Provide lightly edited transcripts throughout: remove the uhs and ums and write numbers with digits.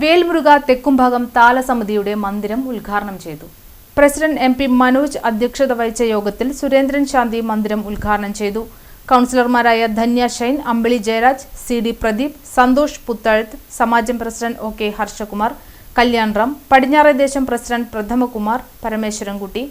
വേൽമുരുക തെക്കുംഭാഗം താലസമിതിയുടെ മന്ദിരം ഉദ്ഘാടനം ചെയ്തു. പ്രസിഡന്റ് MP മനോജ് അധ്യക്ഷത വഹിച്ച യോഗത്തിൽ സുരേന്ദ്രൻ ശാന്തി മന്ദിരം ഉദ്ഘാടനം ചെയ്തു. കൗൺസിലർമാരായ ധന്യ ഷൈൻ, അമ്പിളി ജയരാജ്, CD പ്രദീപ്, സന്തോഷ് പുത്തഴത്ത്, സമാജം പ്രസിഡന്റ് OK ഹർഷകുമാർ, കല്യാൺ റാം, പടിഞ്ഞാറേ ദേശം പ്രസിഡന്റ് പ്രഥമകുമാർ, പരമേശ്വരൻകുട്ടി,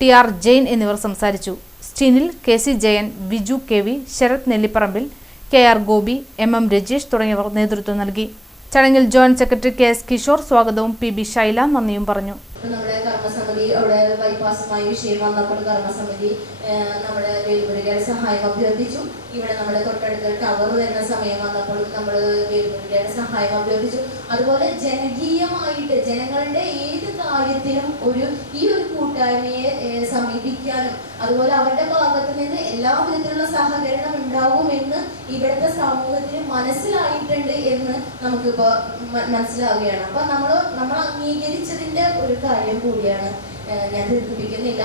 TR ജെയിൻ എന്നിവർ സംസാരിച്ചു. സ്റ്റീനിൽ KC Jayan, Viju KV, Sarath Nelliparambil, KR Gopi, MM Rajeesh തുടങ്ങിയവർ നേതൃത്വം നൽകി. ചടങ്ങിൽ ജോയിന്റ് സെക്രട്ടറി KS കിഷോർ സ്വാഗതവും PB ശൈല നന്ദിയും പറഞ്ഞു. നമ്മുടെ കർമ്മസമിതി അവിടെ ബൈപ്പാസുമായി വിഷയം വന്നപ്പോൾ കർമ്മസമിതി നമ്മുടെ വേൽമുരുകയുടെ സഹായം അഭ്യർത്ഥിച്ചു. ഇവിടെ നമ്മുടെ തൊട്ടടുത്ത ടവർ വരുന്ന സമയം വന്നപ്പോൾ നമ്മൾ വേൽമുരുകയുടെ സഹായം അഭ്യർത്ഥിച്ചു. അതുപോലെ ജനകീയമായിട്ട് ജനങ്ങളുടെ ഏത് കാര്യത്തിലും ഈ ഒരു കൂട്ടായ്മയെ സമീപിക്കാനും അതുപോലെ അവരുടെ ഭാഗത്ത് നിന്ന് എല്ലാ വിധത്തിലുള്ള സഹകരണം ഉണ്ടാവുമെന്ന് ഇവിടുത്തെ സമൂഹത്തിന് മനസ്സിലായിട്ടുണ്ട് എന്ന് നമുക്കിപ്പോൾ മനസ്സിലാവുകയാണ്. അപ്പൊ നമ്മൾ അംഗീകരിച്ചതിന്റെ ഒരു കാര്യം കൂടിയാണ്. ഞാൻ ദീർഘിപ്പിക്കുന്നില്ല.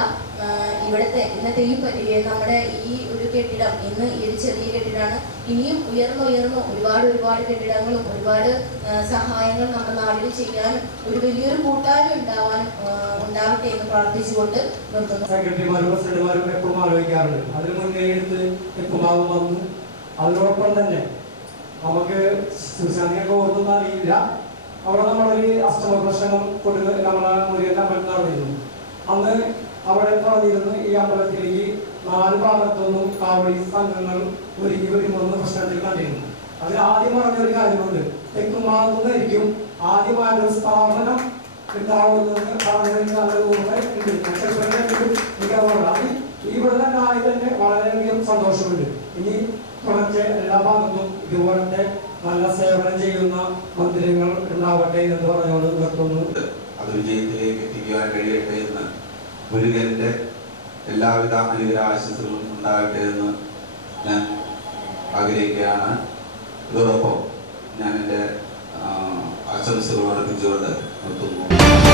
ഇന്നത്തെ നമ്മുടെ ഈ ഒരു കെട്ടിടം ഇന്ന് ഈ ഒരു ചെറിയ കെട്ടിടമാണ്. ഇനിയും ഉയർന്നു ഒരുപാട് കെട്ടിടങ്ങളും ഒരുപാട് സഹായങ്ങൾ നമ്മുടെ നാട്ടിൽ ചെയ്യാനും ഒരു വലിയൊരു കൂട്ടായ്മ ഉണ്ടാവട്ടെ എന്ന് പ്രാർത്ഥിച്ചുകൊണ്ട് നിർത്തുന്നു. സെക്രട്ടറിമാരും പ്രസിഡന്റുമാരും എപ്പോഴും ആലോചിക്കാറുണ്ട്. അതിന് മുന്നേ എടുത്ത് എപ്പോഴും വന്നു. അതിനോടൊപ്പം തന്നെ നമുക്ക് സുശാന്തിയൊക്കെ ഓർമ്മ അറിയില്ല. അവിടെ നമ്മളൊരു അഷ്ടമ പ്രശ്നം കൊണ്ട് നമ്മളെ മുരുകൻ അമ്പലത്തിൽ നടന്നിരുന്നു. അന്ന് അവിടെ പറഞ്ഞിരുന്നു ഈ അമ്പലത്തിലേക്ക് 4 ഭാഗത്തുനിന്നും കാവടി സംഘങ്ങൾ ഒരുങ്ങി വരുമെന്ന് പ്രശ്നത്തിൽ കണ്ടിരുന്നു. അതിൽ ആദ്യം പറഞ്ഞൊരു കാര്യമുണ്ട്. തെക്കും ഭാഗത്തുനിന്നായിരിക്കും ആദ്യമായൊരു സ്ഥാപനം ഉണ്ടാവുന്നതെന്ന് പറഞ്ഞതിന് നല്ല ഓർമ്മ ഇവിടെ തന്നെ ആയതിന്റെ വളരെയധികം സന്തോഷമുണ്ട്. ഇനി കുറച്ച് എല്ലാ ഭാഗത്തും ഇതുപോലത്തെ നല്ല സേവനം ചെയ്യുന്ന മന്ദിരങ്ങൾ ഉണ്ടാവട്ടെ എന്ന് പറഞ്ഞുകൊണ്ട് നിർത്തുന്നു. അത് വിജയത്തിലേക്ക് എത്തിക്കുവാൻ കഴിയട്ടെ എന്ന് മുരുകന്റെ എല്ലാവിധ അനുഗ്രഹാശംസകളും ഉണ്ടാകട്ടെ എന്ന് ഞാൻ ആഗ്രഹിക്കുകയാണ്. ഇതോടൊപ്പം ഞാൻ എൻ്റെ ആശംസകൾ അർപ്പിച്ചുകൊണ്ട് നിർത്തുന്നു.